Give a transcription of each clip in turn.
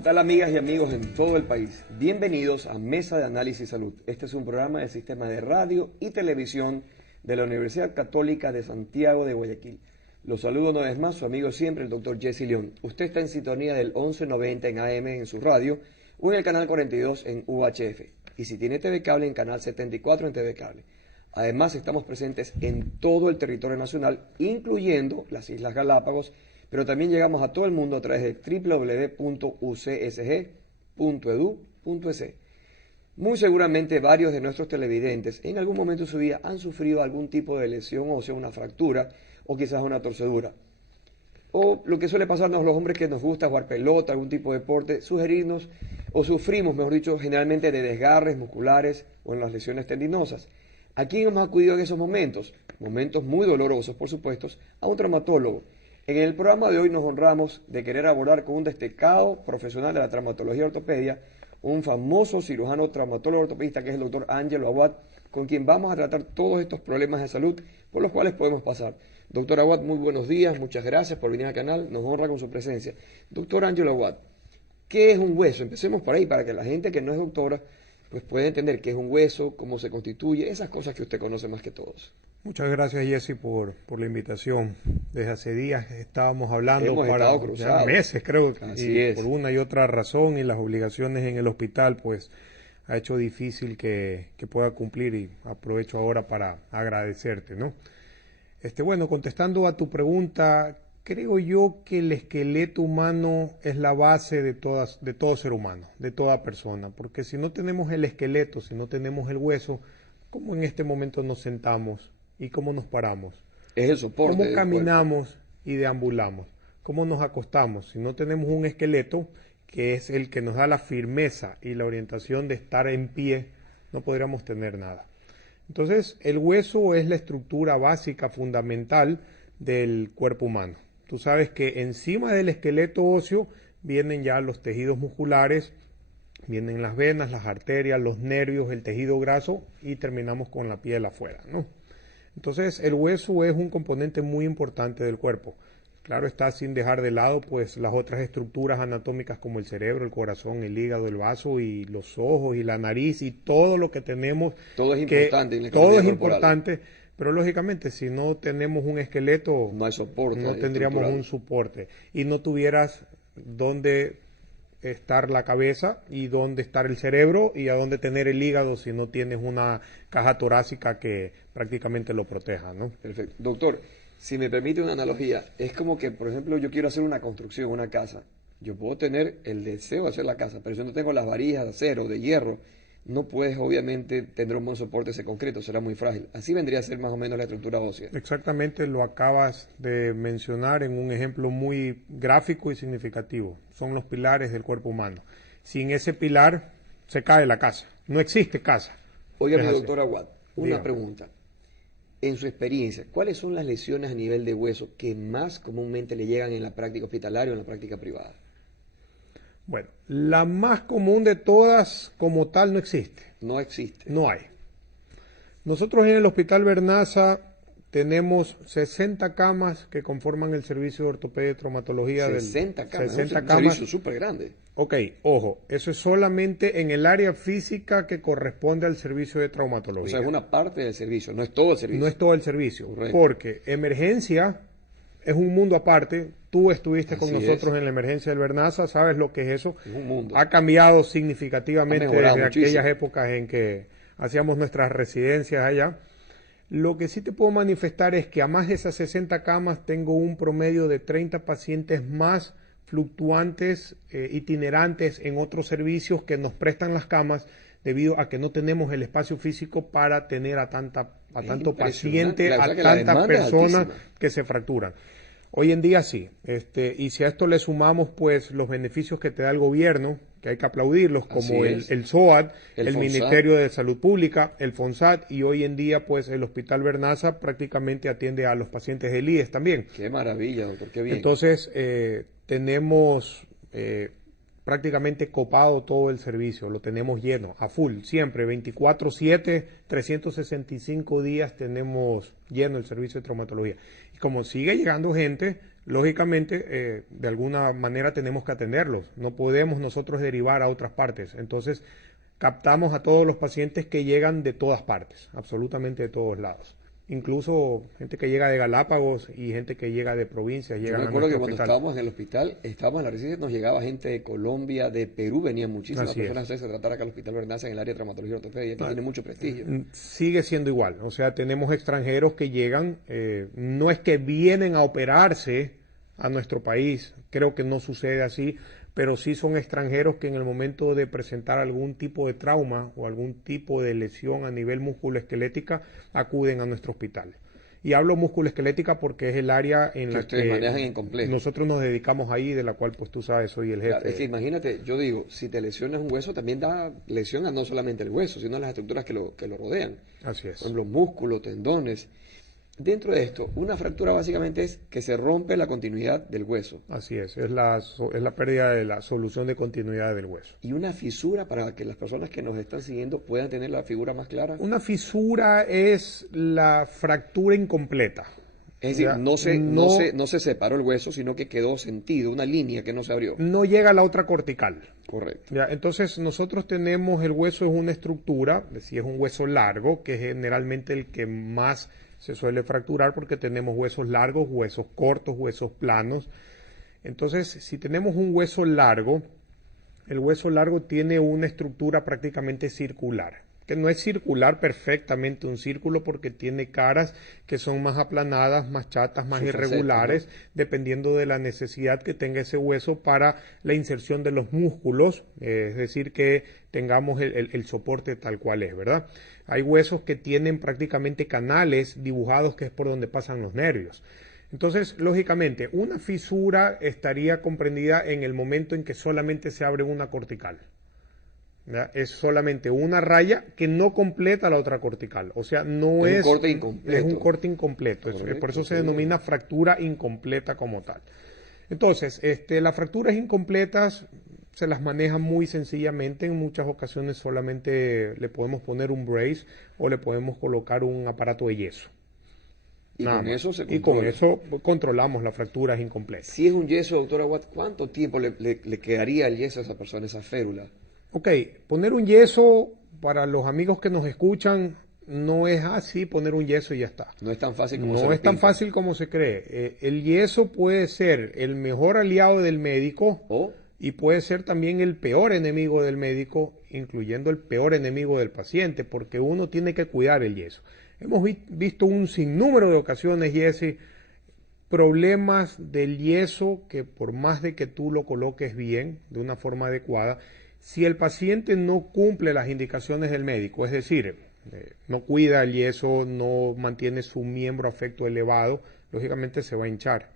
¿Qué tal, amigas y amigos en todo el país? Bienvenidos a Mesa de Análisis Salud. Este es un programa del Sistema de Radio y Televisión de la Universidad Católica de Santiago de Guayaquil. Los saludo una vez más, su amigo siempre, el doctor Jesse León. Usted está en sintonía del 1190 en AM en su radio o en el canal 42 en UHF. Y si tiene TV Cable, en canal 74 en TV Cable. Además, estamos presentes en todo el territorio nacional, incluyendo las Islas Galápagos, pero también llegamos a todo el mundo a través de www.ucsg.edu.es. Muy seguramente varios de nuestros televidentes en algún momento de su vida han sufrido algún tipo de lesión ósea, una fractura o quizás una torcedura. O lo que suele pasarnos a los hombres que nos gusta jugar pelota, algún tipo de deporte, sugerirnos o sufrimos, mejor dicho, generalmente de desgarres musculares o en las lesiones tendinosas. ¿A quién hemos acudido en esos momentos? Momentos muy dolorosos, por supuesto, a un traumatólogo. En el programa de hoy nos honramos de querer abordar con un destacado profesional de la traumatología y ortopedia, un famoso cirujano traumatólogo ortopedista que es el doctor Ángelo Aguad, con quien vamos a tratar todos estos problemas de salud por los cuales podemos pasar. Doctor Aguad, muy buenos días, muchas gracias por venir al canal, nos honra con su presencia. Doctor Ángelo Aguad, ¿qué es un hueso? Empecemos por ahí para que la gente que no es doctora pues pueda entender qué es un hueso, cómo se constituye, esas cosas que usted conoce más que todos. Muchas gracias, Jesse, por la invitación. Desde hace días estábamos hablando, ya meses creo, y por una y otra razón y las obligaciones en el hospital, pues ha hecho difícil que pueda cumplir y aprovecho ahora para agradecerte, ¿no? Bueno, contestando a tu pregunta, creo yo que el esqueleto humano es la base de todo ser humano, de toda persona, porque si no tenemos el esqueleto, si no tenemos el hueso, ¿cómo en este momento nos sentamos y cómo nos paramos? Es el soporte. ¿Cómo caminamos y deambulamos? ¿Cómo nos acostamos? Si no tenemos un esqueleto, que es el que nos da la firmeza y la orientación de estar en pie, no podríamos tener nada. Entonces, el hueso es la estructura básica, fundamental del cuerpo humano. Tú sabes que encima del esqueleto óseo vienen ya los tejidos musculares, vienen las venas, las arterias, los nervios, el tejido graso y terminamos con la piel afuera, ¿no? Entonces, el hueso es un componente muy importante del cuerpo. Claro está, sin dejar de lado pues las otras estructuras anatómicas como el cerebro, el corazón, el hígado, el vaso y los ojos y la nariz y todo lo que tenemos. Todo es importante en la todo es corporal. Importante, pero lógicamente si no tenemos un esqueleto, no hay soporte, no tendríamos un soporte y no tuvieras dónde estar la cabeza y dónde estar el cerebro y a dónde tener el hígado si no tienes una caja torácica que prácticamente lo proteja, ¿no? Perfecto. Doctor, si me permite una analogía, es como que, por ejemplo, yo quiero hacer una construcción, una casa. Yo puedo tener el deseo de hacer la casa, pero si no tengo las varillas de acero, de hierro, no puedes obviamente tener un buen soporte ese concreto, será muy frágil. Así vendría a ser más o menos la estructura ósea. Exactamente, lo acabas de mencionar en un ejemplo muy gráfico y significativo. Son los pilares del cuerpo humano. Sin ese pilar se cae la casa, no existe casa. Oiga, mi doctor Aguad, una Dígame. pregunta. En su experiencia, ¿cuáles son las lesiones a nivel de hueso que más comúnmente le llegan en la práctica hospitalaria o en la práctica privada? Bueno, la más común de todas como tal no existe. No existe. No hay. Nosotros en el Hospital Vernaza tenemos 60 camas que conforman el servicio de ortopedia y traumatología. 60 camas, 60 un camas. servicio súper grande. Ok, ojo, eso es solamente en el área física que corresponde al servicio de traumatología. O sea, es una parte del servicio, no es todo el servicio. No es todo el servicio, Correcto. porque emergencia es un mundo aparte. Tú estuviste con Así nosotros es. en la emergencia del Vernaza, sabes lo que es eso. Es un mundo. Ha cambiado significativamente Ha mejorado desde muchísimo. aquellas épocas en que hacíamos nuestras residencias allá. Lo que sí te puedo manifestar es que a más de esas 60 camas tengo un promedio de 30 pacientes más fluctuantes, itinerantes en otros servicios que nos prestan las camas debido a que no tenemos el espacio físico para tener a tanto paciente, a tantas personas que se fracturan. Hoy en día sí, y si a esto le sumamos pues los beneficios que te da el gobierno, que hay que aplaudirlos, como el SOAT, el Ministerio de Salud Pública, el FONSAT, y hoy en día pues el Hospital Vernaza prácticamente atiende a los pacientes del IES también. Qué maravilla, doctor, qué bien. Entonces tenemos prácticamente copado todo el servicio, lo tenemos lleno, a full, siempre, 24/7, 365 días tenemos lleno el servicio de traumatología. Y como sigue llegando gente, lógicamente, de alguna manera tenemos que atenderlos. No podemos nosotros derivar a otras partes. Entonces, captamos a todos los pacientes que llegan de todas partes, absolutamente de todos lados. Incluso gente que llega de Galápagos y gente que llega de provincias. Yo me acuerdo que cuando estábamos en el hospital, estábamos en la residencia, nos llegaba gente de Colombia, de Perú, venían muchísimas personas a hacerse tratar acá al Hospital Bernaza en el área de traumatología y ortopedia, que tiene mucho prestigio. Sigue siendo igual, o sea, tenemos extranjeros que llegan, no es que vienen a operarse a nuestro país, creo que no sucede así, pero sí son extranjeros que en el momento de presentar algún tipo de trauma o algún tipo de lesión a nivel musculoesquelética acuden a nuestro hospital. Y hablo musculoesquelética porque es el área en la que manejan en complejo. Nosotros nos dedicamos ahí, de la cual pues tú sabes, soy el jefe. Claro, es que imagínate, yo digo, si te lesionas un hueso, también da lesión a no solamente el hueso, sino a las estructuras que lo rodean. Así es. Por ejemplo, músculos, tendones. Dentro de esto, una fractura básicamente es que se rompe la continuidad del hueso. Así es la pérdida de la solución de continuidad del hueso. Y una fisura, para que las personas que nos están siguiendo puedan tener la figura más clara. Una fisura es la fractura incompleta. Es decir, no se separó el hueso, sino que quedó sentido, una línea que no se abrió. No llega a la otra cortical. Correcto. ¿Ya? Entonces nosotros tenemos, el hueso es una estructura, si es un hueso largo, que es generalmente el que más se suele fracturar porque tenemos huesos largos, huesos cortos, huesos planos. Entonces, si tenemos un hueso largo, el hueso largo tiene una estructura prácticamente circular, que no es circular perfectamente un círculo porque tiene caras que son más aplanadas, más chatas, más irregulares, dependiendo de la necesidad que tenga ese hueso para la inserción de los músculos, es decir, que tengamos el soporte tal cual es, ¿verdad? Hay huesos que tienen prácticamente canales dibujados, que es por donde pasan los nervios. Entonces, lógicamente, una fisura estaría comprendida en el momento en que solamente se abre una cortical. ¿Ya? Es solamente una raya que no completa la otra cortical. O sea, no es un corte incompleto. Es un corte incompleto. Por eso se denomina fractura incompleta como tal. Entonces, las fracturas incompletas se las maneja muy sencillamente. En muchas ocasiones solamente le podemos poner un brace o le podemos colocar un aparato de yeso. Y con eso controlamos las fracturas incompletas. Si es un yeso, doctora Watt, ¿cuánto tiempo le quedaría el yeso a esa persona, esa férula? Ok, poner un yeso, para los amigos que nos escuchan, no es así poner un yeso y ya está. No es tan fácil como no es tan fácil como se cree. El yeso puede ser el mejor aliado del médico y puede ser también el peor enemigo del médico, incluyendo el peor enemigo del paciente, porque uno tiene que cuidar el yeso. Hemos visto un sinnúmero de ocasiones, Jesse, problemas del yeso que por más de que tú lo coloques bien, de una forma adecuada, si el paciente no cumple las indicaciones del médico, es decir, no cuida el yeso, no mantiene su miembro afecto elevado, lógicamente se va a hinchar.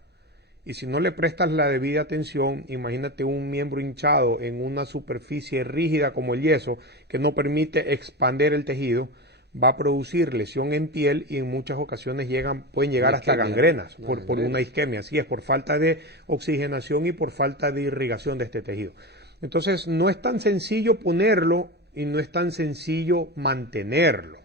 Y si no le prestas la debida atención, imagínate un miembro hinchado en una superficie rígida como el yeso, que no permite expander el tejido, va a producir lesión en piel y en muchas ocasiones pueden llegar hasta gangrenas por una isquemia. Así es, por falta de oxigenación y por falta de irrigación de este tejido. Entonces, no es tan sencillo ponerlo y no es tan sencillo mantenerlo.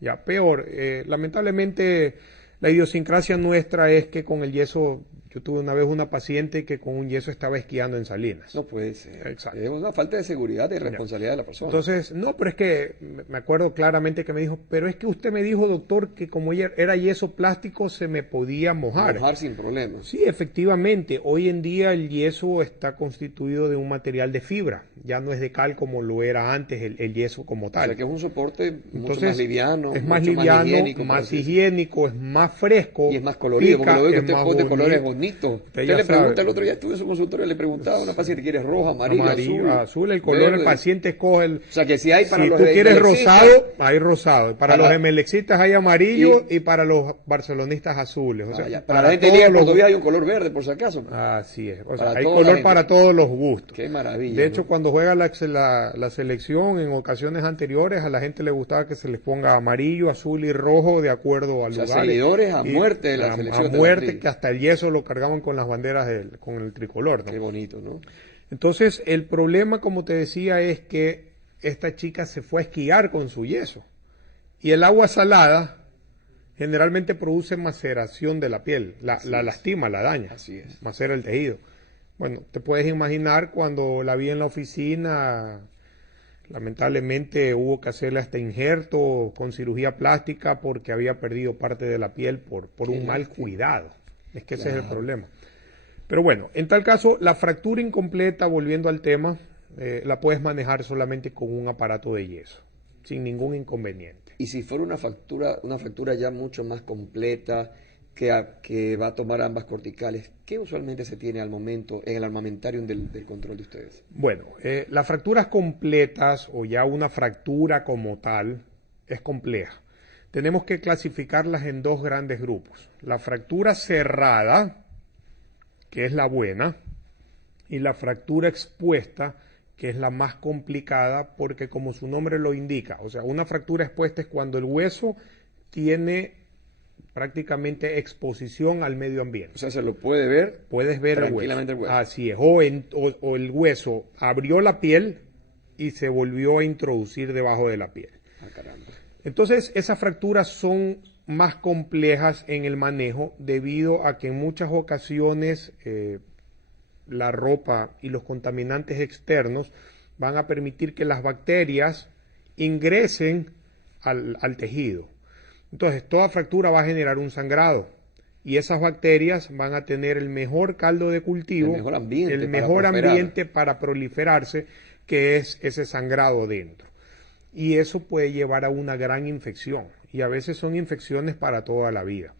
Ya, peor, lamentablemente la idiosincrasia nuestra es que con el yeso, yo tuve una vez una paciente que con un yeso estaba esquiando en Salinas. No puede ser. Exacto. Es una falta de seguridad y responsabilidad de la persona. Entonces, no, pero es que me acuerdo claramente que me dijo, pero es que usted me dijo, doctor, que como era yeso plástico se me podía mojar. Mojar sin problema. Sí, efectivamente. Hoy en día el yeso está constituido de un material de fibra. Ya no es de cal como lo era antes el yeso como tal. O sea que es un soporte mucho más liviano. Es más liviano, más higiénico, es más fresco. Y es más colorido, porque lo veo que usted pone colores bonitos. Usted le pregunta, el otro día estuve en su consultorio, le preguntaba a una paciente, ¿quieres roja, amarillo, azul? El color, el paciente escoge el... O sea que si hay para si los tú quieres rosado, hay rosado. Para los emelexistas hay amarillo y para los barcelonistas azules. O sea, para la gente liga todavía hay un color verde, por si acaso. Así es. O sea, hay color para todos los gustos. Qué maravilla. De hecho, cuando juega la selección, en ocasiones anteriores, a la gente le gustaba que se les ponga amarillo, azul y rojo de acuerdo al lugar. Seguidores a muerte de la selección. A muerte, que hasta el yeso lo cargaban con las banderas, con el tricolor, ¿no? Qué bonito, ¿no? Entonces, el problema, como te decía, es que esta chica se fue a esquiar con su yeso. Y el agua salada generalmente produce maceración de la piel, la lastima, la daña, Así es. macera el tejido. Bueno, te puedes imaginar cuando la vi en la oficina, lamentablemente hubo que hacerle hasta injerto con cirugía plástica porque había perdido parte de la piel por un mal cuidado. Es que ese es el problema. Pero bueno, en tal caso, la fractura incompleta, volviendo al tema, la puedes manejar solamente con un aparato de yeso, sin ningún inconveniente. Y si fuera una fractura ya mucho más completa, que va a tomar ambas corticales, ¿qué usualmente se tiene al momento en el armamentarium del control de ustedes? Bueno, las fracturas completas o ya una fractura como tal es compleja. Tenemos que clasificarlas en dos grandes grupos. La fractura cerrada, que es la buena, y la fractura expuesta, que es la más complicada porque como su nombre lo indica, o sea, una fractura expuesta es cuando el hueso tiene prácticamente exposición al medio ambiente. O sea, se lo puede ver. Puedes ver tranquilamente el hueso. Así es. O el hueso abrió la piel y se volvió a introducir debajo de la piel. Ah, caramba. Entonces, esas fracturas son más complejas en el manejo debido a que en muchas ocasiones la ropa y los contaminantes externos van a permitir que las bacterias ingresen al tejido. Entonces, toda fractura va a generar un sangrado y esas bacterias van a tener el mejor caldo de cultivo, el mejor ambiente para proliferarse, que es ese sangrado dentro. Y eso puede llevar a una gran infección y a veces son infecciones para toda la vida.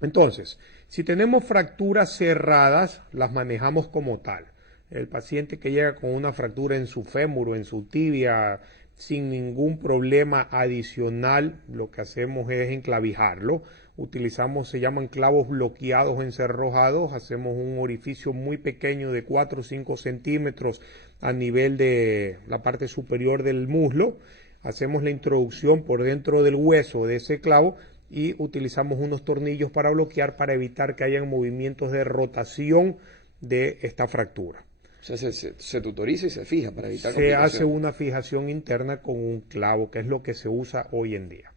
Entonces, si tenemos fracturas cerradas, las manejamos como tal. El paciente que llega con una fractura en su fémur o en su tibia, sin ningún problema adicional, lo que hacemos es enclavijarlo. Utilizamos, se llaman clavos bloqueados o encerrojados. Hacemos un orificio muy pequeño de 4 o 5 centímetros a nivel de la parte superior del muslo. Hacemos la introducción por dentro del hueso de ese clavo y utilizamos unos tornillos para bloquear, para evitar que hayan movimientos de rotación de esta fractura. O sea, se tutoriza y se fija para evitar complicaciones. Se hace una fijación interna con un clavo, que es lo que se usa hoy en día.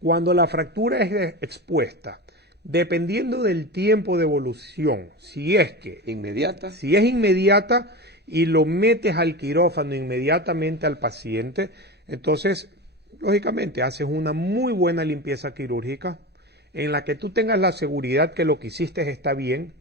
Cuando la fractura es expuesta, dependiendo del tiempo de evolución, si es inmediata y lo metes al quirófano inmediatamente al paciente, entonces, lógicamente, haces una muy buena limpieza quirúrgica en la que tú tengas la seguridad que lo que hiciste está bien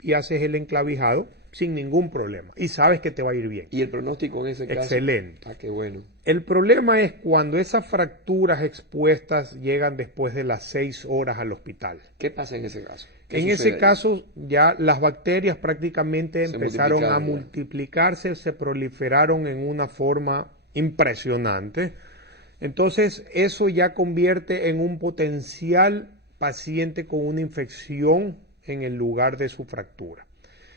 y haces el enclavijado sin ningún problema y sabes que te va a ir bien. ¿Y el pronóstico en ese caso? Excelente. Ah, qué bueno. El problema es cuando esas fracturas expuestas llegan después de las 6 horas al hospital. ¿Qué pasa en ese caso? En ese caso ya las bacterias prácticamente empezaron a multiplicarse, se proliferaron en una forma impresionante. Entonces eso ya convierte en un potencial paciente con una infección en el lugar de su fractura.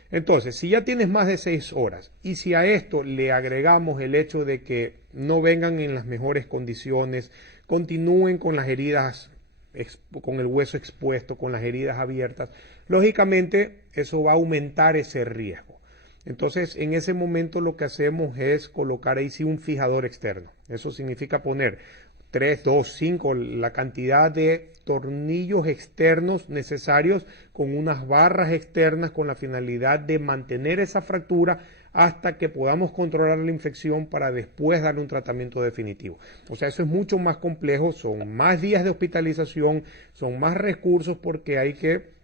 Entonces, si ya tienes más de 6 horas y si a esto le agregamos el hecho de que no vengan en las mejores condiciones, continúen con las heridas, con el hueso expuesto, con las heridas abiertas, lógicamente eso va a aumentar ese riesgo. Entonces, en ese momento lo que hacemos es colocar ahí sí un fijador externo. Eso significa poner 3, 2, 5, la cantidad de tornillos externos necesarios con unas barras externas con la finalidad de mantener esa fractura hasta que podamos controlar la infección para después darle un tratamiento definitivo. O sea, eso es mucho más complejo, son más días de hospitalización, son más recursos porque hay que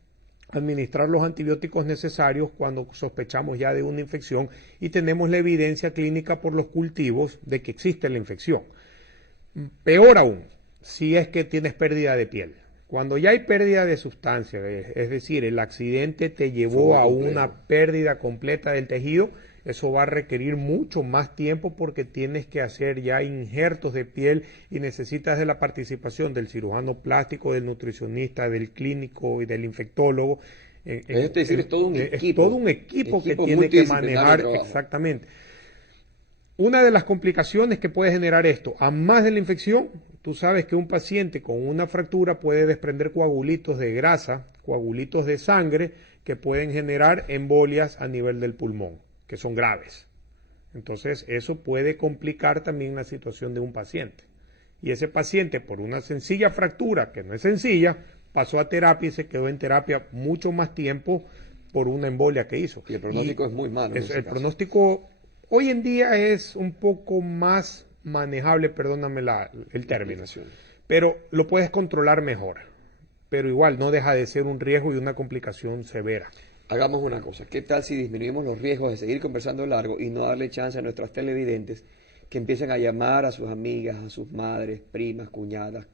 administrar los antibióticos necesarios cuando sospechamos ya de una infección y tenemos la evidencia clínica por los cultivos de que existe la infección. Peor aún, si es que tienes pérdida de piel. Cuando ya hay pérdida de sustancia, es decir, el accidente te llevó a una pérdida completa del tejido, eso va a requerir mucho más tiempo porque tienes que hacer ya injertos de piel y necesitas de la participación del cirujano plástico, del nutricionista, del clínico y del infectólogo. Es decir, es todo un equipo. Es todo un equipo que tiene que manejar exactamente. Una de las complicaciones que puede generar esto, a más de la infección, tú sabes que un paciente con una fractura puede desprender coagulitos de grasa, coagulitos de sangre, que pueden generar embolias a nivel del pulmón, que son graves. Entonces, eso puede complicar también la situación de un paciente. Y ese paciente, por una sencilla fractura, que no es sencilla, pasó a terapia y se quedó en terapia mucho más tiempo por una embolia que hizo. Y el pronóstico es muy malo. El pronóstico hoy en día es un poco más manejable, perdóname el término, pero lo puedes controlar mejor. Pero igual no deja de ser un riesgo y una complicación severa. Hagamos una cosa, ¿qué tal si disminuimos los riesgos de seguir conversando largo y no darle chance a nuestras televidentes que empiecen a llamar a sus amigas, a sus madres, primas, cuñadas,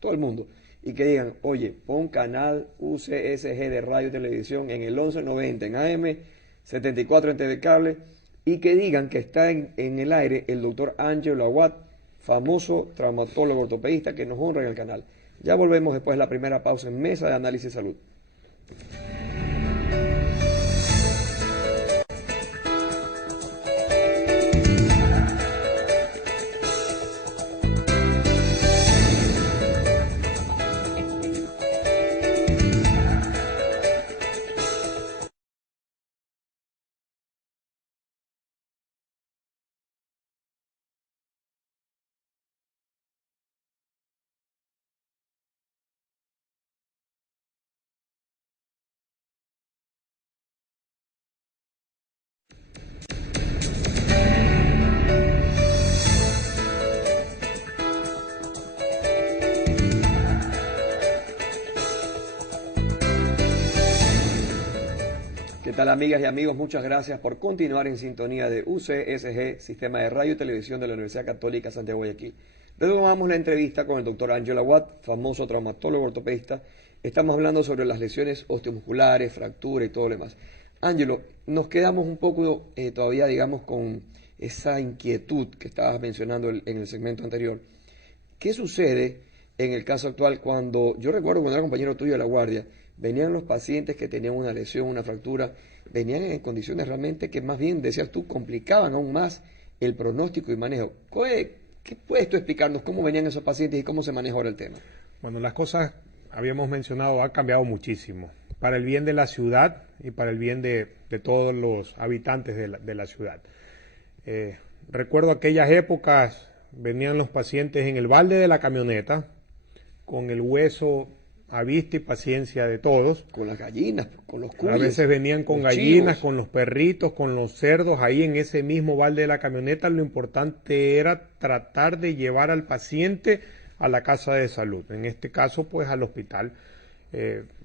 todo el mundo, y que digan, oye, pon canal UCSG de radio y televisión en el 1190 en AM, 74 en TV Cable, y que digan que está en el aire el doctor Angelo Aguad, famoso traumatólogo ortopedista que nos honra en el canal. Ya volvemos después de la primera pausa en Mesa de Análisis Salud. ¿Qué tal, amigas y amigos? Muchas gracias por continuar en sintonía de UCSG, Sistema de Radio y Televisión de la Universidad Católica Santiago de Guayaquil. Retomamos la entrevista con el doctor Angelo Aguad, famoso traumatólogo ortopedista. Estamos hablando sobre las lesiones osteomusculares, fractura y todo lo demás. Angelo, nos quedamos un poco todavía, digamos, con esa inquietud que estabas mencionando en el segmento anterior. ¿Qué sucede en el caso actual cuando, yo recuerdo cuando era compañero tuyo de la guardia, venían los pacientes que tenían una lesión, una fractura, venían en condiciones realmente que más bien, decías tú, complicaban aún más el pronóstico y manejo? ¿Qué puedes tú explicarnos cómo venían esos pacientes y cómo se maneja ahora el tema? Bueno, las cosas, habíamos mencionado, han cambiado muchísimo, para el bien de la ciudad y para el bien de todos los habitantes de la ciudad. Recuerdo aquellas épocas, venían los pacientes en el balde de la camioneta, con el hueso a vista y paciencia de todos. Con las gallinas, con los cuyes. A veces venían con gallinas, con los perritos, con los cerdos, ahí en ese mismo balde de la camioneta. Lo importante era tratar de llevar al paciente a la casa de salud, en este caso pues al hospital.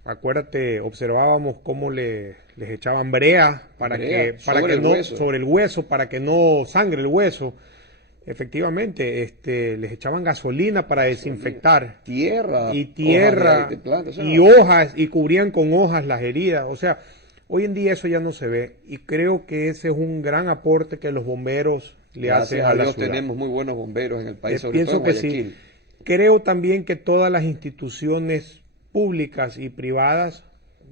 Acuérdate, observábamos cómo les echaban brea sobre el hueso, para que no sangre el hueso. Efectivamente, les echaban gasolina para desinfectar. Tierra y hojas, y cubrían con hojas las heridas. O sea, hoy en día eso ya no se ve, y creo que ese es un gran aporte que los bomberos le hacen a la ciudad. Tenemos muy buenos bomberos en el país, sobre todo en Guayaquil. Sí. Creo también que todas las instituciones públicas y privadas,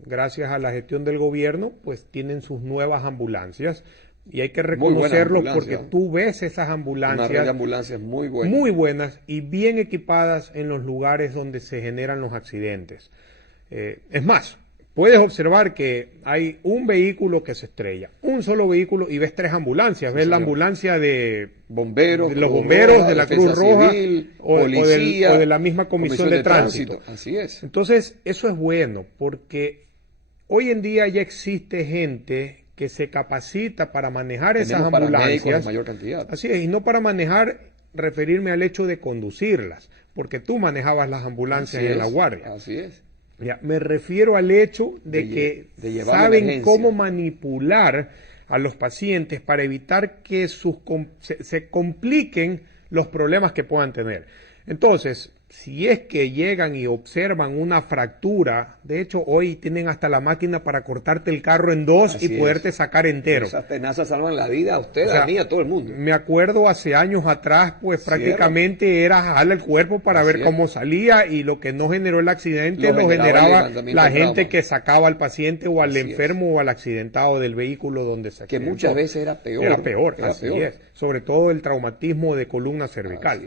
gracias a la gestión del gobierno, pues tienen sus nuevas ambulancias. Y hay que reconocerlo porque tú ves esas ambulancias, una red de ambulancias muy buenas y bien equipadas en los lugares donde se generan los accidentes. Es más, puedes observar que hay un vehículo que se estrella, un solo vehículo, y ves 3 ambulancias. Ves la ambulancia de bomberos, los bomberos, de la Cruz Roja, Civil, o policía, de la misma comisión de tránsito. Así es. Entonces, eso es bueno porque hoy en día ya existe gente que se capacita para manejar esas ambulancias en mayor cantidad. Así es, y no para manejar, referirme al hecho de conducirlas, porque tú manejabas las ambulancias en la guardia. Así es. Ya, me refiero al hecho de que saben cómo manipular a los pacientes para evitar que se compliquen los problemas que puedan tener. Entonces, si es que llegan y observan una fractura, de hecho hoy tienen hasta la máquina para cortarte el carro en 2 y poderte sacar entero. Esas tenazas salvan la vida a usted, a mí, a todo el mundo. Me acuerdo hace años atrás, pues prácticamente era jalar el cuerpo para ver cómo salía, y lo que no generó el accidente lo generaba la gente que sacaba al paciente o al enfermo o al accidentado del vehículo donde se accidentó. Que muchas veces era peor. Era peor. Sobre todo el traumatismo de columna cervical.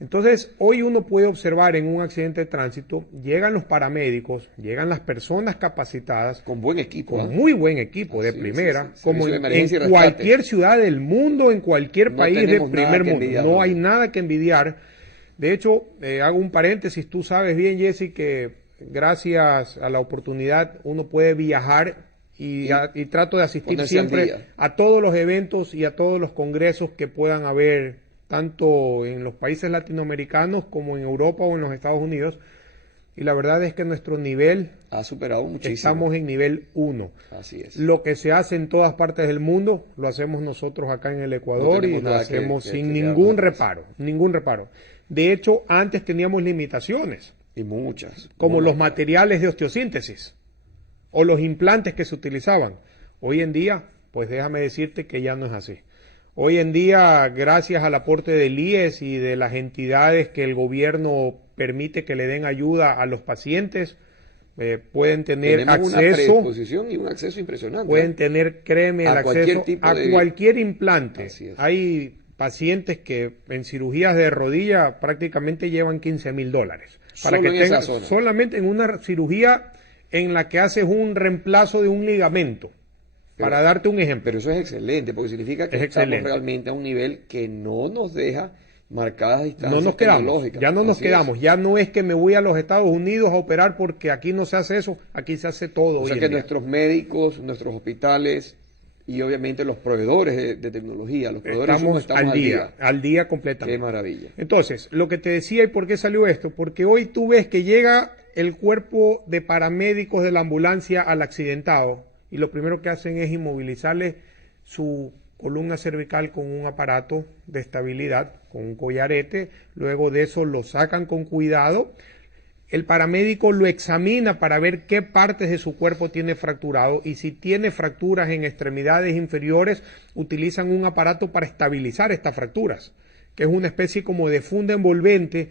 Entonces, hoy uno puede observar en un accidente de tránsito, llegan los paramédicos, llegan las personas capacitadas. Con buen equipo. Con muy buen equipo de primera, como en cualquier ciudad del mundo, en cualquier país de primer mundo. No hay nada que envidiar. De hecho, hago un paréntesis, tú sabes bien, Jesse, que gracias a la oportunidad uno puede viajar y trato de asistir siempre a todos los eventos y a todos los congresos que puedan haber, tanto en los países latinoamericanos como en Europa o en los Estados Unidos. Y la verdad es que nuestro nivel ha superado muchísimo. Estamos en nivel 1. Así es. Lo que se hace en todas partes del mundo, lo hacemos nosotros acá en el Ecuador y lo hacemos sin ningún reparo. De hecho, antes teníamos limitaciones. Y muchas. Como los materiales de osteosíntesis o los implantes que se utilizaban. Hoy en día, pues déjame decirte que ya no es así. Hoy en día, gracias al aporte del IES y de las entidades que el gobierno permite que le den ayuda a los pacientes, pueden tener acceso. Una predisposición y un acceso impresionante. Pueden tener, créeme, el acceso a cualquier implante. Hay pacientes que en cirugías de rodilla prácticamente llevan $15,000. Para que tengan, solamente en una cirugía en la que haces un reemplazo de un ligamento. Para darte un ejemplo. Pero eso es excelente, porque significa que estamos realmente a un nivel que no nos deja marcadas distancias tecnológicas. Ya no nos quedamos. Ya no es que me voy a los Estados Unidos a operar porque aquí no se hace eso, aquí se hace todo. O sea que nuestros médicos, nuestros hospitales y obviamente los proveedores de tecnología, los proveedores estamos al día completamente. Qué maravilla. Entonces, lo que te decía y por qué salió esto, porque hoy tú ves que llega el cuerpo de paramédicos de la ambulancia al accidentado y lo primero que hacen es inmovilizarle su columna cervical con un aparato de estabilidad, con un collarete, luego de eso lo sacan con cuidado, el paramédico lo examina para ver qué partes de su cuerpo tiene fracturado y si tiene fracturas en extremidades inferiores, utilizan un aparato para estabilizar estas fracturas, que es una especie como de funda envolvente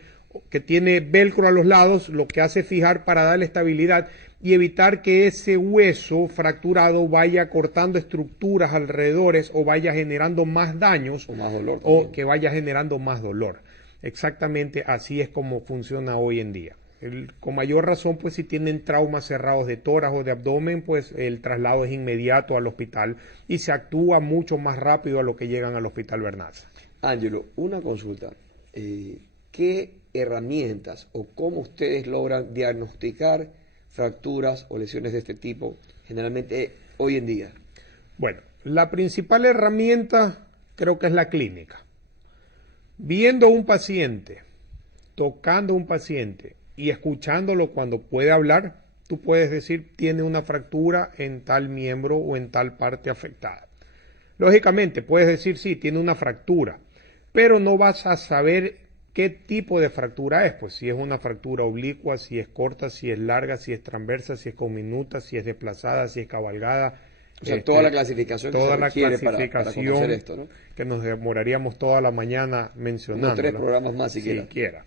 que tiene velcro a los lados, lo que hace fijar para darle estabilidad y evitar que ese hueso fracturado vaya cortando estructuras alrededores o vaya generando más daños o más dolor o que vaya generando más dolor. Exactamente así es como funciona hoy en día. Con mayor razón, pues si tienen traumas cerrados de tórax o de abdomen, pues el traslado es inmediato al hospital y se actúa mucho más rápido a lo que llegan al hospital Bernaz. Ángelo, una consulta. ¿Qué herramientas o cómo ustedes logran diagnosticar fracturas o lesiones de este tipo generalmente hoy en día? Bueno, la principal herramienta creo que es la clínica. Viendo a un paciente, tocando a un paciente y escuchándolo cuando puede hablar, tú puedes decir tiene una fractura en tal miembro o en tal parte afectada. Lógicamente puedes decir sí, tiene una fractura, pero no vas a saber qué tipo de fractura es, pues si es una fractura oblicua, si es corta, si es larga, si es transversa, si es conminuta, si es desplazada, si es cabalgada. O sea, toda la clasificación que se requiere para conocer esto, ¿no? Que nos demoraríamos toda la mañana mencionando. 3 programas más siquiera.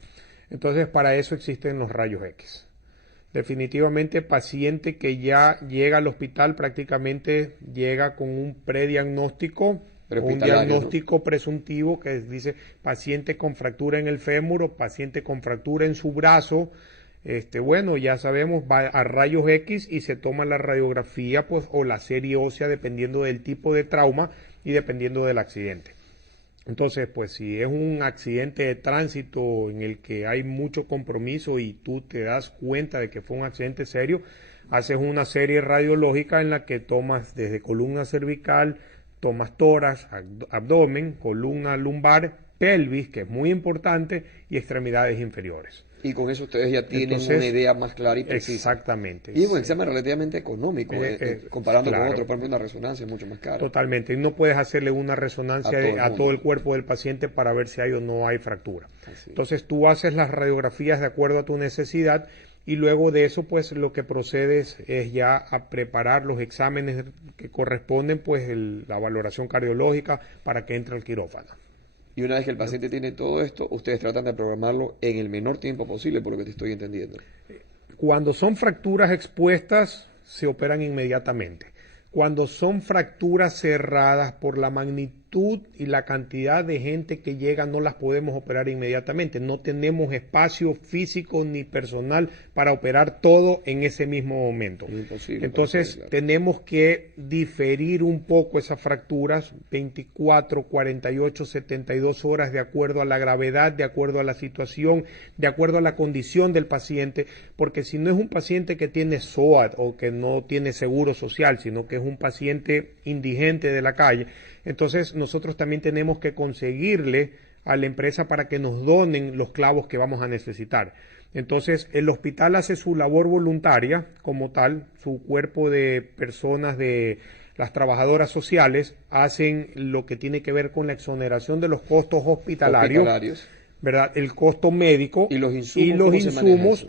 Entonces, para eso existen los rayos X. Definitivamente, paciente que ya llega al hospital prácticamente llega con un prediagnóstico, un diagnóstico, ¿no?, presuntivo que dice paciente con fractura en el fémur o paciente con fractura en su brazo. Bueno, ya sabemos, va a rayos X y se toma la radiografía pues, o la serie ósea dependiendo del tipo de trauma y dependiendo del accidente. Entonces, pues si es un accidente de tránsito en el que hay mucho compromiso y tú te das cuenta de que fue un accidente serio, haces una serie radiológica en la que tomas desde columna cervical, tomas tórax, abdomen, columna lumbar, pelvis, que es muy importante, y extremidades inferiores. Y con eso ustedes ya tienen una idea más clara y precisa. Exactamente. Y es un examen relativamente económico, comparando con otro, por ejemplo, una resonancia es mucho más cara. Totalmente. Y no puedes hacerle una resonancia a todo el cuerpo del paciente para ver si hay o no hay fractura. Entonces tú haces las radiografías de acuerdo a tu necesidad y luego de eso, pues lo que procedes es ya a preparar los exámenes que corresponden, pues la valoración cardiológica para que entre al quirófano. Y una vez que el paciente tiene todo esto, ustedes tratan de programarlo en el menor tiempo posible, por lo que te estoy entendiendo. Cuando son fracturas expuestas, se operan inmediatamente. Cuando son fracturas cerradas, por la magnitud magnitud y la cantidad de gente que llega no las podemos operar inmediatamente. No tenemos espacio físico ni personal para operar todo en ese mismo momento. Entonces tenemos que diferir un poco esas fracturas, 24, 48, 72 horas, de acuerdo a la gravedad, de acuerdo a la situación, de acuerdo a la condición del paciente, porque si no es un paciente que tiene SOAT o que no tiene seguro social, sino que es un paciente indigente de la calle, entonces nosotros también tenemos que conseguirle a la empresa para que nos donen los clavos que vamos a necesitar. Entonces el hospital hace su labor voluntaria como tal, su cuerpo de personas, de las trabajadoras sociales, hacen lo que tiene que ver con la exoneración de los costos hospitalarios. ¿Verdad? El costo médico y los insumos,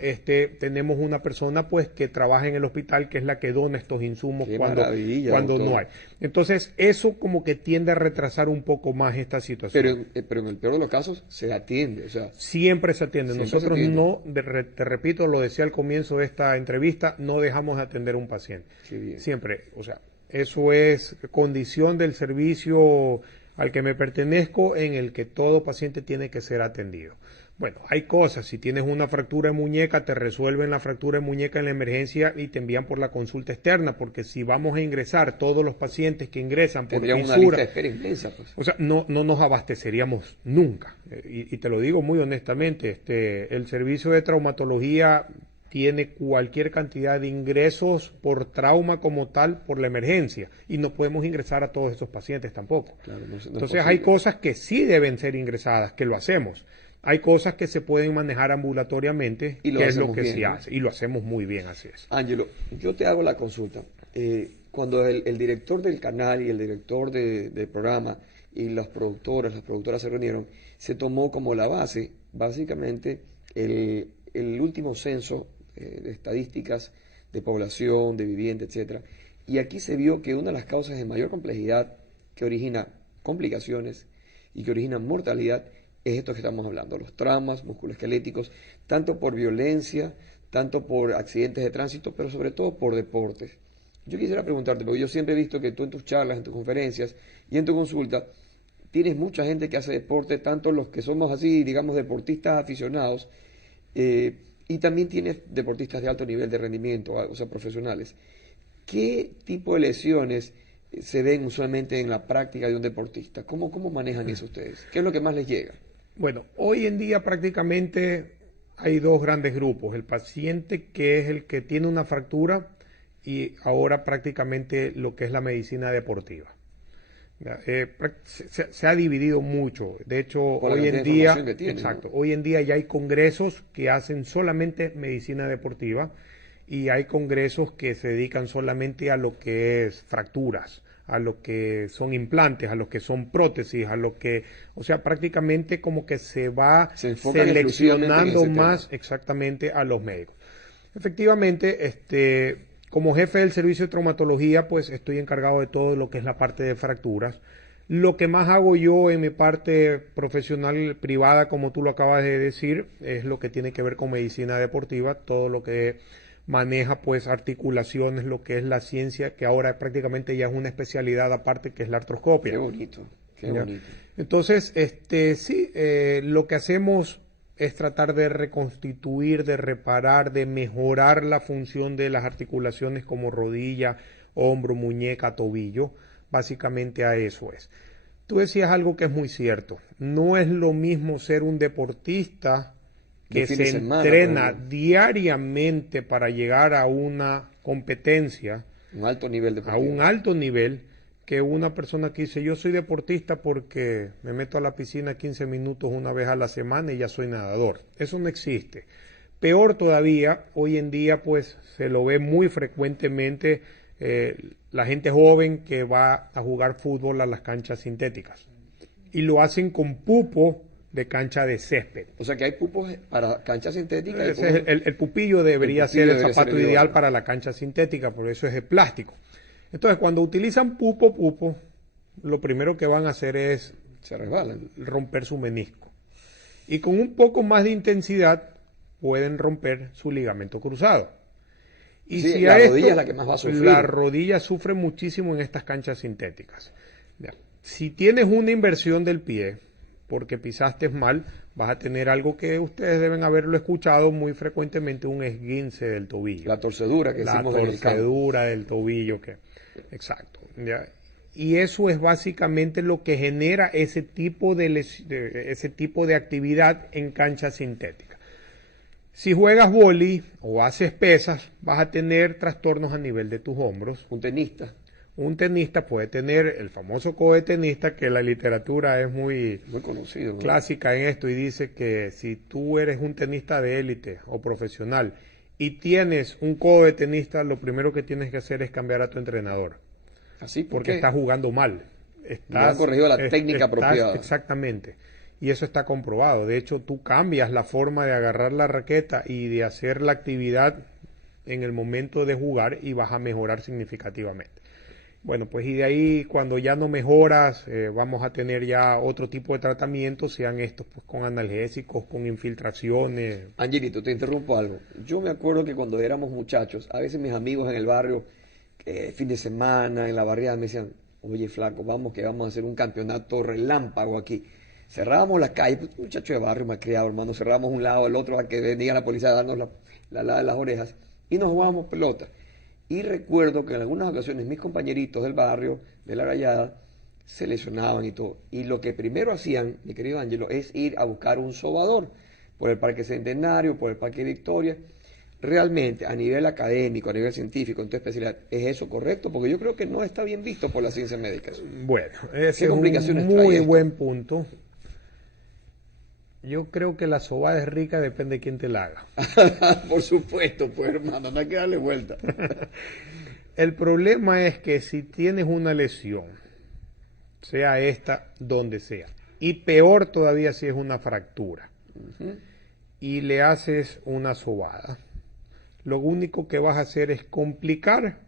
tenemos una persona pues que trabaja en el hospital, que es la que dona estos insumos cuando no hay. Entonces eso como que tiende a retrasar un poco más esta situación. Pero en el peor de los casos se atiende, o sea, siempre se atiende. Nosotros no, te repito, lo decía al comienzo de esta entrevista, no dejamos de atender a un paciente. Siempre, o sea, eso es condición del servicio al que me pertenezco, en el que todo paciente tiene que ser atendido. Bueno, hay cosas, si tienes una fractura de muñeca, te resuelven la fractura de muñeca en la emergencia y te envían por la consulta externa, porque si vamos a ingresar todos los pacientes que ingresan por fisura, una lista de espera inmensa, pues. O sea, no nos abasteceríamos nunca. Y te lo digo muy honestamente, el servicio de traumatología tiene cualquier cantidad de ingresos por trauma como tal, por la emergencia, y no podemos ingresar a todos esos pacientes tampoco. Claro, Entonces hay cosas que sí deben ser ingresadas, que lo hacemos. Hay cosas que se pueden manejar ambulatoriamente, que es lo que se hace, y lo hacemos muy bien, así es. Ángelo, yo te hago la consulta. Cuando el director del canal y el director del programa y las productoras se reunieron, se tomó como la base, básicamente, el último censo de estadísticas de población, de vivienda, etcétera. Y aquí se vio que una de las causas de mayor complejidad que origina complicaciones y que origina mortalidad es esto que estamos hablando, los traumas musculoesqueléticos, tanto por violencia, tanto por accidentes de tránsito, pero sobre todo por deportes. Yo quisiera preguntarte, porque yo siempre he visto que tú en tus charlas, en tus conferencias y en tu consulta, tienes mucha gente que hace deporte, tanto los que somos así, digamos, deportistas aficionados, y también tienes deportistas de alto nivel de rendimiento, o sea, profesionales. ¿Qué tipo de lesiones se ven usualmente en la práctica de un deportista? ¿Cómo manejan eso ustedes? ¿Qué es lo que más les llega? Bueno, hoy en día prácticamente hay dos grandes grupos. El paciente que es el que tiene una fractura y ahora prácticamente lo que es la medicina deportiva. Se ha dividido mucho. De hecho, hoy en día, exacto, hoy en día ya hay congresos que hacen solamente medicina deportiva y hay congresos que se dedican solamente a lo que es fracturas, a lo que son implantes, a lo que son prótesis, a lo que, o sea, prácticamente como que se va seleccionando más exactamente a los médicos. Efectivamente, como jefe del servicio de traumatología, pues estoy encargado de todo lo que es la parte de fracturas. Lo que más hago yo en mi parte profesional privada, como tú lo acabas de decir, es lo que tiene que ver con medicina deportiva, todo lo que maneja pues articulaciones, lo que es la ciencia, que ahora prácticamente ya es una especialidad aparte, que es la artroscopia. Qué bonito, qué bonito. Entonces, sí, lo que hacemos es tratar de reconstituir, de reparar, de mejorar la función de las articulaciones como rodilla, hombro, muñeca, tobillo. Básicamente a eso es. Tú decías algo que es muy cierto. No es lo mismo ser un deportista que se entrena diariamente para llegar a una competencia, un alto nivel deportivo, a un alto nivel, que una persona que dice, yo soy deportista porque me meto a la piscina 15 minutos una vez a la semana y ya soy nadador. Eso no existe. Peor todavía, hoy en día pues se lo ve muy frecuentemente la gente joven que va a jugar fútbol a las canchas sintéticas. Y lo hacen con pupo de cancha de césped. O sea que hay pupos para cancha sintética. El pupillo debería ser el zapato ideal para la cancha sintética, por eso es de plástico. Entonces, cuando utilizan pupo, lo primero que van a hacer es se resbalan, romper su menisco. Y con un poco más de intensidad pueden romper su ligamento cruzado. Y sí, si la rodilla es la que más va a sufrir. La rodilla sufre muchísimo en estas canchas sintéticas. Ya. Si tienes una inversión del pie, porque pisaste mal, vas a tener algo que ustedes deben haberlo escuchado muy frecuentemente, un esguince del tobillo. La torcedura que decimos en el campo. La torcedura del tobillo. Exacto. ¿Ya? Y eso es básicamente lo que genera ese tipo de actividad en cancha sintética. Si juegas vóley o haces pesas, vas a tener trastornos a nivel de tus hombros. Un tenista puede tener el famoso codo de tenista, que la literatura es muy conocido, ¿no? Clásica en esto, y dice que si tú eres un tenista de élite o profesional y tienes un codo de tenista, lo primero que tienes que hacer es cambiar a tu entrenador. ¿Así? Porque estás jugando mal. No has corregido la técnica apropiada. Exactamente. Y eso está comprobado. De hecho, tú cambias la forma de agarrar la raqueta y de hacer la actividad en el momento de jugar y vas a mejorar significativamente. Bueno, pues y de ahí cuando ya no mejoras, vamos a tener ya otro tipo de tratamientos, sean estos pues con analgésicos, con infiltraciones. Angelito, te interrumpo algo. Yo me acuerdo que cuando éramos muchachos, a veces mis amigos en el barrio, fin de semana, en la barriada, me decían, oye flaco, vamos que vamos a hacer un campeonato relámpago aquí. Cerrábamos la calle, pues, muchacho de barrio malcriado, hermano, cerrábamos un lado, el otro, a que venía la policía a darnos la de las orejas, y nos jugábamos pelota. Y recuerdo que en algunas ocasiones mis compañeritos del barrio, de la rayada, se lesionaban y todo. Y lo que primero hacían, mi querido Ángelo, es ir a buscar un sobador por el Parque Centenario, por el Parque Victoria. Realmente, a nivel académico, a nivel científico, en tu especialidad, ¿es eso correcto? Porque yo creo que no está bien visto por las ciencias médicas. Bueno, ese es un muy buen punto. Yo creo que la sobada es rica, depende de quién te la haga. Por supuesto, pues hermano, no hay que darle vuelta. El problema es que si tienes una lesión, sea esta donde sea, y peor todavía si es una fractura, y le haces una sobada, lo único que vas a hacer es complicar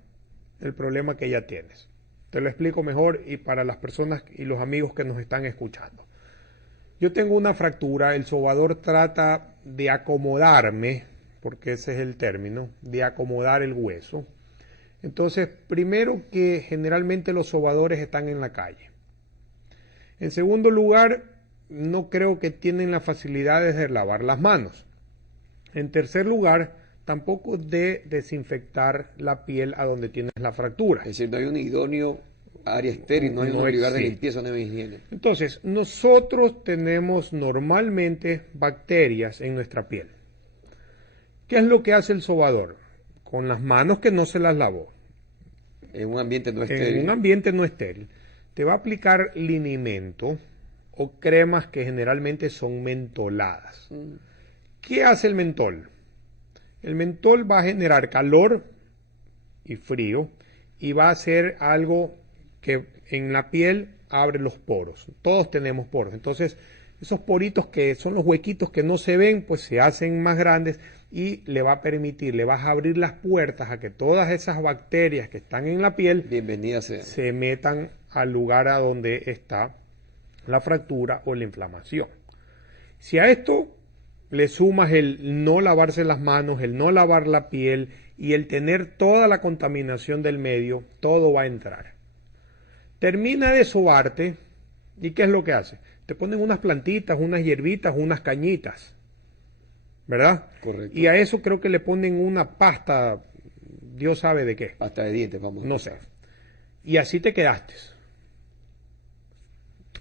el problema que ya tienes. Te lo explico mejor y para las personas y los amigos que nos están escuchando. Yo tengo una fractura, el sobador trata de acomodarme, porque ese es el término, de acomodar el hueso. Entonces, primero que generalmente los sobadores están en la calle. En segundo lugar, no creo que tienen las facilidades de lavar las manos. En tercer lugar, tampoco de desinfectar la piel a donde tienes la fractura. Es decir, no hay un idóneo área estéril, no hay un lugar de limpieza, no hay higiene. Entonces, nosotros tenemos normalmente bacterias en nuestra piel. ¿Qué es lo que hace el sobador? Con las manos que no se las lavó. En un ambiente no estéril. En un ambiente no estéril. Te va a aplicar linimento o cremas que generalmente son mentoladas. ¿Qué hace el mentol? El mentol va a generar calor y frío y va a hacer algo que en la piel abre los poros. Todos tenemos poros. Entonces, esos poritos que son los huequitos que no se ven, pues se hacen más grandes y le va a permitir, le vas a abrir las puertas a que todas esas bacterias que están en la piel bienvenidas sean, se metan al lugar a donde está la fractura o la inflamación. Si a esto le sumas el no lavarse las manos, el no lavar la piel y el tener toda la contaminación del medio, todo va a entrar. Termina de sobarte y ¿qué es lo que hace? Te ponen unas plantitas, unas hierbitas, unas cañitas, ¿verdad? Correcto. Y a eso creo que le ponen una pasta, Dios sabe de qué. Pasta de dientes, vamos. No sé. Y así te quedaste.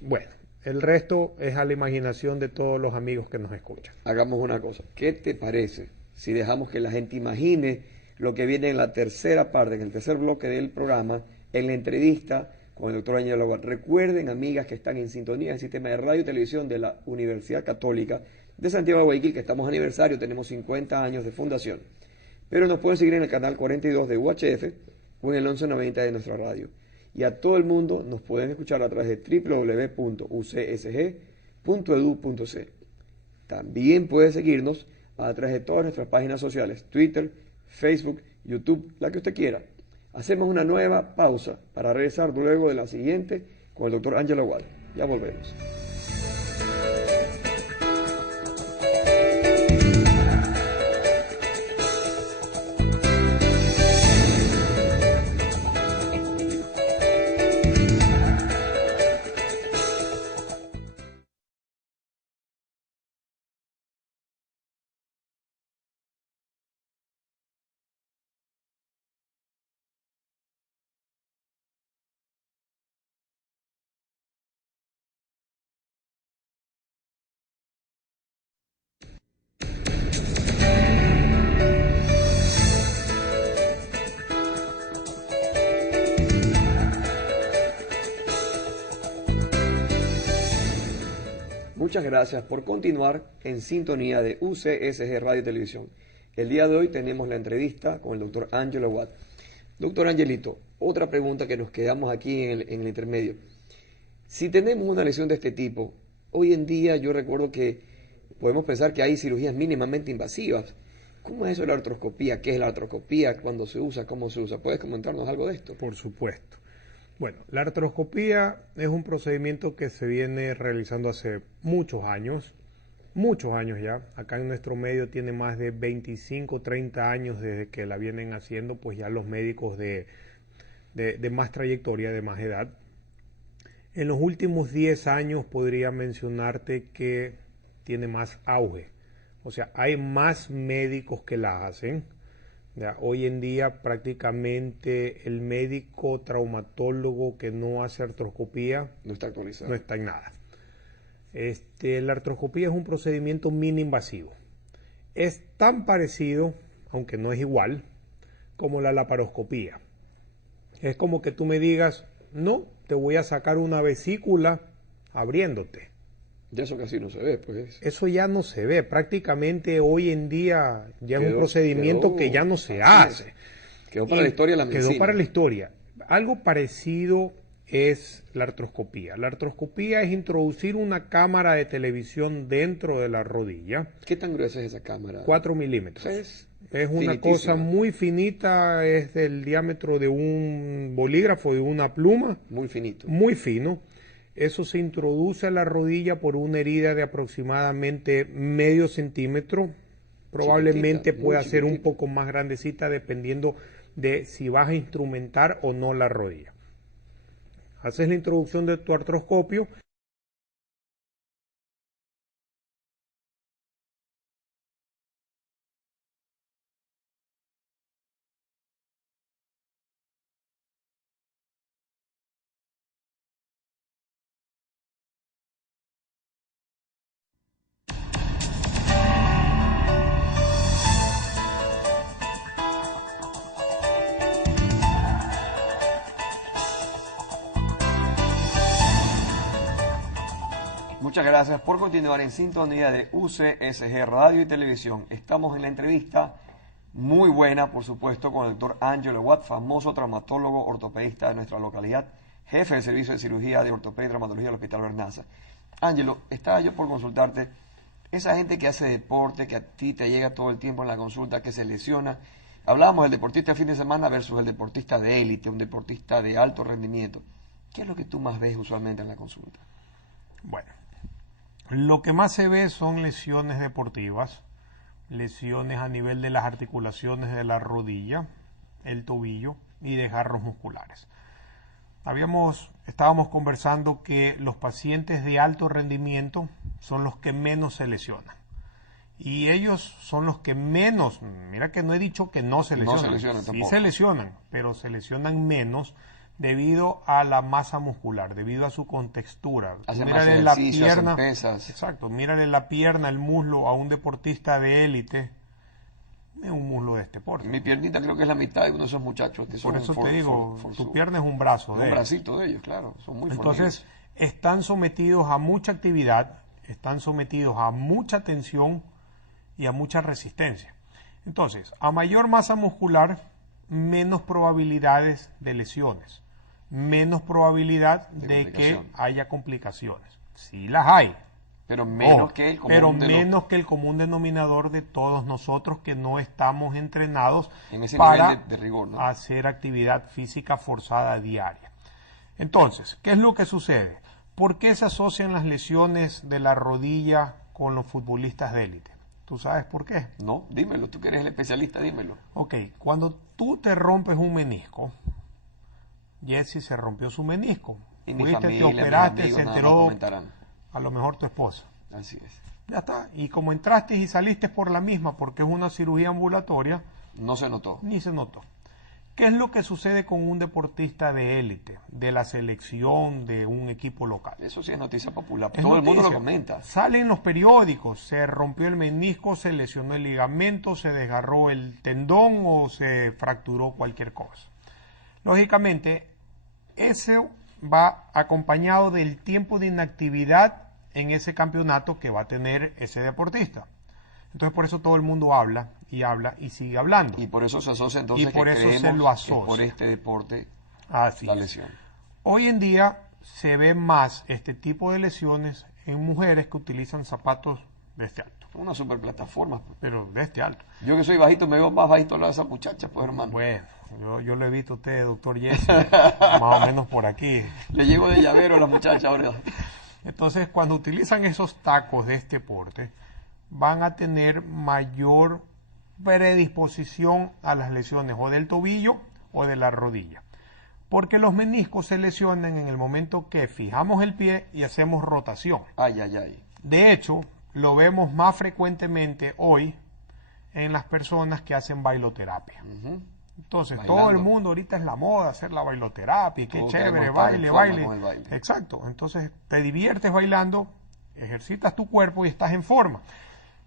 Bueno, el resto es a la imaginación de todos los amigos que nos escuchan. Hagamos una cosa. ¿Qué te parece si dejamos que la gente imagine lo que viene en la tercera parte, en el tercer bloque del programa, en la entrevista con el doctor Ángelo Aguad? Recuerden, amigas que están en sintonía del sistema de radio y televisión de la Universidad Católica de Santiago de Guayaquil, que estamos aniversario, tenemos 50 años de fundación. Pero nos pueden seguir en el canal 42 de UHF o en el 1190 de nuestra radio. Y a todo el mundo nos pueden escuchar a través de www.ucsg.edu.c. También pueden seguirnos a través de todas nuestras páginas sociales, Twitter, Facebook, YouTube, la que usted quiera. Hacemos una nueva pausa para regresar luego de la siguiente con el doctor Ángelo Aguad. Ya volvemos. muchas gracias por continuar en sintonía de UCSG Radio y Televisión. El día de hoy tenemos la entrevista con el doctor Angelo Watt. Doctor Angelito, otra pregunta que nos quedamos aquí en el intermedio. Si tenemos una lesión de este tipo, hoy en día yo recuerdo que podemos pensar que hay cirugías mínimamente invasivas. ¿Cómo es eso de la artroscopía? ¿Qué es la artroscopía? ¿Cuándo se usa? ¿Cómo se usa? ¿Puedes comentarnos algo de esto? Por supuesto. Bueno, la artroscopía es un procedimiento que se viene realizando hace muchos años ya. Acá en nuestro medio tiene más de 25, 30 años desde que la vienen haciendo, pues ya los médicos de más trayectoria, de más edad. En los últimos 10 años podría mencionarte que tiene más auge. O sea, hay más médicos que la hacen. Ya, hoy en día prácticamente el médico traumatólogo que no hace artroscopía no está actualizado. No está en nada. La artroscopía es un procedimiento mini invasivo. Es tan parecido, aunque no es igual, como la laparoscopía. Es como que tú me digas, no, te voy a sacar una vesícula abriéndote. Ya eso casi no se ve, pues. Eso ya no se ve. Prácticamente hoy en día ya es un procedimiento que ya no se hace. Quedó para la historia la medicina. Quedó para la historia. Algo parecido es la artroscopía. La artroscopía es introducir una cámara de televisión dentro de la rodilla. ¿Qué tan gruesa es esa cámara? 4 milímetros. Es una cosa muy finita, es del diámetro de un bolígrafo, de una pluma. Muy finito. Muy fino. Eso se introduce a la rodilla por una herida de aproximadamente medio centímetro. Probablemente pueda ser un poco más grandecita dependiendo de si vas a instrumentar o no la rodilla. Haces la introducción de tu artroscopio. Muchas gracias por continuar en sintonía de UCSG Radio y Televisión. Estamos en la entrevista muy buena, por supuesto, con el doctor Angelo Watt, famoso traumatólogo ortopedista de nuestra localidad, jefe del servicio de cirugía de ortopedia y traumatología del Hospital Bernaza. Angelo, estaba yo por consultarte, esa gente que hace deporte, que a ti te llega todo el tiempo en la consulta, que se lesiona. Hablábamos del deportista de fin de semana versus el deportista de élite, un deportista de alto rendimiento. ¿Qué es lo que tú más ves usualmente en la consulta? Bueno, lo que más se ve son lesiones deportivas, lesiones a nivel de las articulaciones de la rodilla, el tobillo y desgarros musculares. Estábamos conversando que los pacientes de alto rendimiento son los que menos se lesionan. Y ellos son los que menos, mira que no he dicho que no se lesionan, no se lesionan tampoco. Sí se lesionan, pero se lesionan menos debido a la masa muscular, debido a su contextura. Mírale la pierna, pesas. Exacto, mírale la pierna, el muslo a un deportista de élite, es un muslo de este porte. Mi piernita creo que es la mitad de uno de esos muchachos. Por eso te digo, tu pierna es un brazo de ellos. Un bracito de ellos, claro, son muy Entonces, están sometidos a mucha actividad, están sometidos a mucha tensión y a mucha resistencia. Entonces, a mayor masa muscular, menos probabilidades de lesiones, menos probabilidad de que haya complicaciones. Sí las hay, pero menos que el común denominador de todos nosotros que no estamos entrenados en ese para nivel de rigor, ¿no? hacer actividad física forzada diaria. Entonces, ¿qué es lo que sucede? ¿Por qué se asocian las lesiones de la rodilla con los futbolistas de élite? ¿Tú sabes por qué? No, dímelo, tú que eres el especialista, dímelo. Ok, cuando tú te rompes un menisco, Jesse se rompió su menisco. Y fuiste, familia, te operaste, amigos, se enteró a lo mejor tu esposa. Así es. Ya está. Y como entraste y saliste por la misma, porque es una cirugía ambulatoria, no se notó. Ni se notó. ¿Qué es lo que sucede con un deportista de élite, de la selección de un equipo local? Eso sí es noticia popular, todo el mundo lo comenta. Sale en los periódicos, se rompió el menisco, se lesionó el ligamento, se desgarró el tendón o se fracturó cualquier cosa. Lógicamente, eso va acompañado del tiempo de inactividad en ese campeonato que va a tener ese deportista. Entonces por eso todo el mundo habla y sigue hablando. Y por eso se asocia entonces Y por que eso creemos se lo que asocia. por este deporte Así la es. lesión. Hoy en día se ve más este tipo de lesiones en mujeres que utilizan zapatos de este alto, Una super plataforma. pero de este alto. Yo que soy bajito me veo más bajito a esa muchacha, pues hermano. Bueno, yo lo he visto a usted, doctor Jesse, más o menos por aquí. Le llego de llavero a la muchacha ahora. Entonces, cuando utilizan esos tacos de este porte, van a tener mayor predisposición a las lesiones o del tobillo o de la rodilla. Porque los meniscos se lesionan en el momento que fijamos el pie y hacemos rotación. Ay, ay, ay. De hecho, lo vemos más frecuentemente hoy en las personas que hacen bailoterapia. Ujú. Entonces, Bailando. todo el mundo ahorita es la moda hacer la bailoterapia, qué Todos chévere, queremos estar en forma baile. con el baile. Exacto, entonces te diviertes bailando, ejercitas tu cuerpo y estás en forma.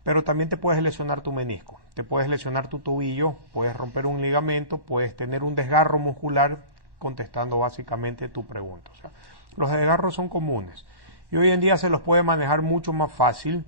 Pero también te puedes lesionar tu menisco, te puedes lesionar tu tobillo, puedes romper un ligamento, puedes tener un desgarro muscular, contestando básicamente tu pregunta. O sea, los desgarros son comunes y hoy en día se los puede manejar mucho más fácil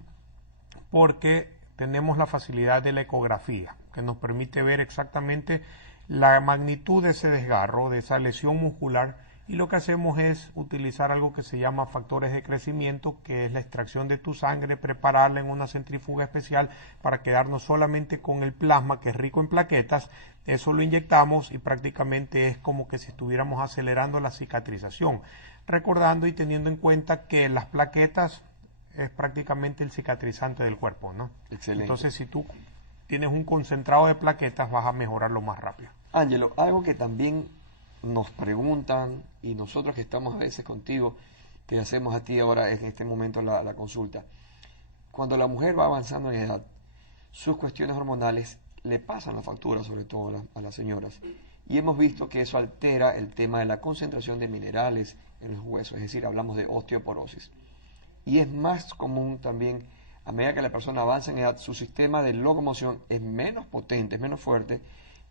porque tenemos la facilidad de la ecografía, que nos permite ver exactamente la magnitud de ese desgarro, de esa lesión muscular, y lo que hacemos es utilizar algo que se llama factores de crecimiento, que es la extracción de tu sangre, prepararla en una centrífuga especial para quedarnos solamente con el plasma, que es rico en plaquetas. Eso lo inyectamos y prácticamente es como que si estuviéramos acelerando la cicatrización, recordando y teniendo en cuenta que las plaquetas es prácticamente el cicatrizante del cuerpo, ¿no? Excelente. Entonces, si tú tienes un concentrado de plaquetas, vas a mejorarlo más rápido. Ángelo, algo que también nos preguntan, y nosotros que estamos a veces contigo, te hacemos a ti ahora en este momento la consulta. Cuando la mujer va avanzando en edad, sus cuestiones hormonales le pasan la factura, sobre todo a las señoras. Y hemos visto que eso altera el tema de la concentración de minerales en los huesos, es decir, hablamos de osteoporosis. Y es más común también, a medida que la persona avanza en edad, su sistema de locomoción es menos potente, es menos fuerte,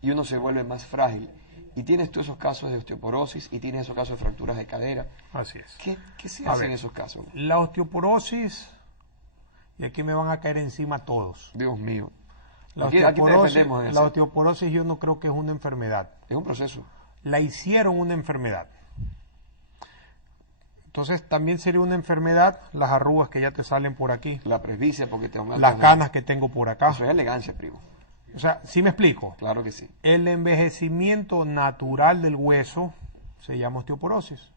y uno se vuelve más frágil. Y tienes tú esos casos de osteoporosis y tienes esos casos de fracturas de cadera. Así es. ¿Qué se A hace ver, en esos casos? La osteoporosis, y aquí me van a caer encima todos. Dios mío. La Aquí te defendemos en la eso. osteoporosis yo no creo que es una enfermedad. Es un proceso. La hicieron una enfermedad. Entonces también sería una enfermedad las arrugas que ya te salen por aquí, La presbicia, porque te aumenta. las canas que tengo por acá. Eso es elegancia, primo. O sea, ¿sí me explico? Claro que sí. El envejecimiento natural del hueso se llama osteoporosis.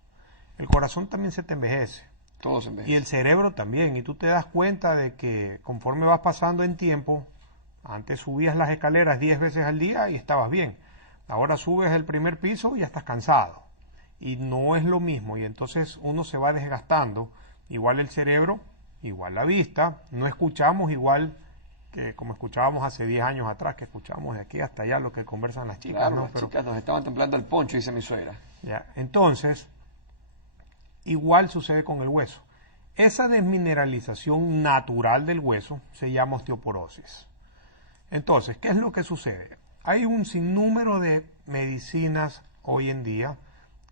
El corazón también se te envejece. Todos se Y envejecen. el cerebro también. Y tú te das cuenta de que conforme vas pasando en tiempo, antes subías las escaleras 10 veces al día y estabas bien. Ahora subes el primer piso y ya estás cansado. Y no es lo mismo. Y entonces uno se va desgastando. Igual el cerebro, igual la vista. No escuchamos igual que como escuchábamos hace 10 años atrás, que escuchábamos de aquí hasta allá lo que conversan las chicas. Claro, ¿no? las Pero, chicas nos estaban templando el poncho, dice mi suegra. ya. Entonces, igual sucede con el hueso. Esa desmineralización natural del hueso se llama osteoporosis. Entonces, ¿qué es lo que sucede? Hay un sinnúmero de medicinas hoy en día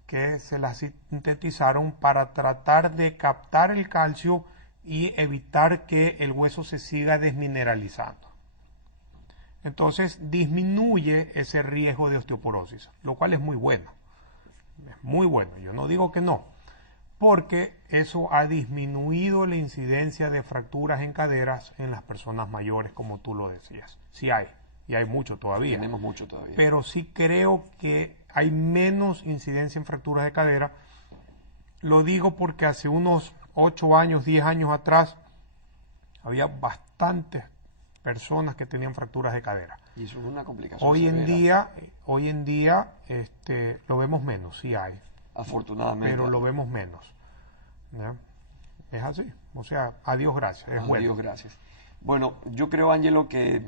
que se las sintetizaron para tratar de captar el calcio y evitar que el hueso se siga desmineralizando. Entonces disminuye ese riesgo de osteoporosis, lo cual es muy bueno. Es muy bueno, yo no digo que no, porque eso ha disminuido la incidencia de fracturas en caderas en las personas mayores, como tú lo decías. Sí hay, y hay mucho todavía. Tenemos mucho todavía. Pero sí creo que hay menos incidencia en fracturas de cadera. Lo digo porque hace unos 8 años, 10 años atrás, había bastantes personas que tenían fracturas de cadera. Y eso es una complicación Hoy en severa. día, lo vemos menos, sí hay, Afortunadamente. pero lo vemos menos. ¿Ya? Es así. O sea, a Dios gracias, es Ah, bueno. Dios gracias. Bueno, yo creo, Ángelo, que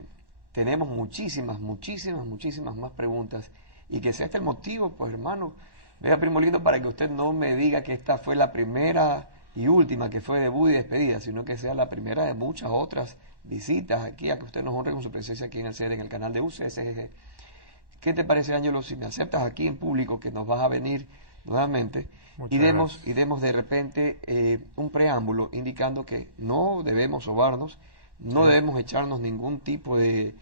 tenemos muchísimas más preguntas y que sea este el motivo, pues hermano, vea, primo lindo, para que usted no me diga que esta fue la primera y última que fue debut y despedida, sino que sea la primera de muchas otras visitas aquí, a que usted nos honre con su presencia aquí en el sede, en el canal de UCSG. ¿Qué te parece, Ángelo, si me aceptas aquí en público que nos vas a venir nuevamente y demos de repente un preámbulo indicando que no debemos sobarnos, no debemos echarnos ningún tipo de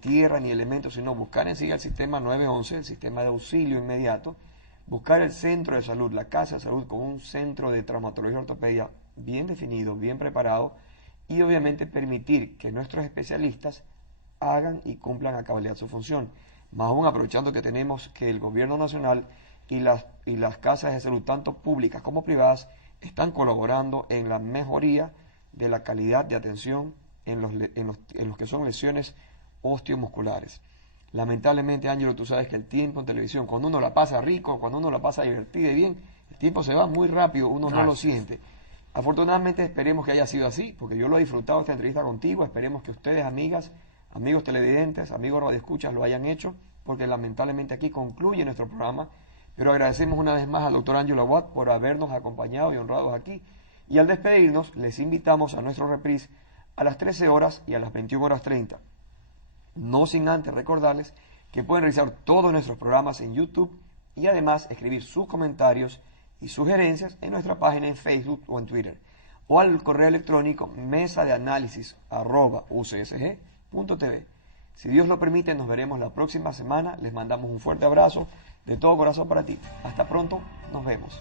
tierra ni elementos, sino buscar enseguida el sistema 911, el sistema de auxilio inmediato, buscar el centro de salud, la casa de salud con un centro de traumatología y ortopedia bien definido, bien preparado, y obviamente permitir que nuestros especialistas hagan y cumplan a cabalidad su función. Más aún aprovechando que tenemos que el gobierno nacional y las casas de salud, tanto públicas como privadas, están colaborando en la mejoría de la calidad de atención en los que son lesiones osteomusculares. Lamentablemente, Ángelo, tú sabes que el tiempo en televisión, cuando uno la pasa rico, cuando uno la pasa divertida y bien, el tiempo se va muy rápido, uno no lo siente. Afortunadamente esperemos que haya sido así, porque yo lo he disfrutado esta entrevista contigo, esperemos que ustedes, amigas, amigos televidentes, amigos radioescuchas, lo hayan hecho, porque lamentablemente aquí concluye nuestro programa, pero agradecemos una vez más al doctor Ángelo Aguad por habernos acompañado y honrados aquí, y al despedirnos les invitamos a nuestro reprise a las 13 horas y a las 21:30. No sin antes recordarles que pueden revisar todos nuestros programas en YouTube y además escribir sus comentarios y sugerencias en nuestra página en Facebook o en Twitter, o al correo electrónico mesadeanálisis@ucsg.tv. Si Dios lo permite, nos veremos la próxima semana. Les mandamos un fuerte abrazo de todo corazón para ti. Hasta pronto, nos vemos.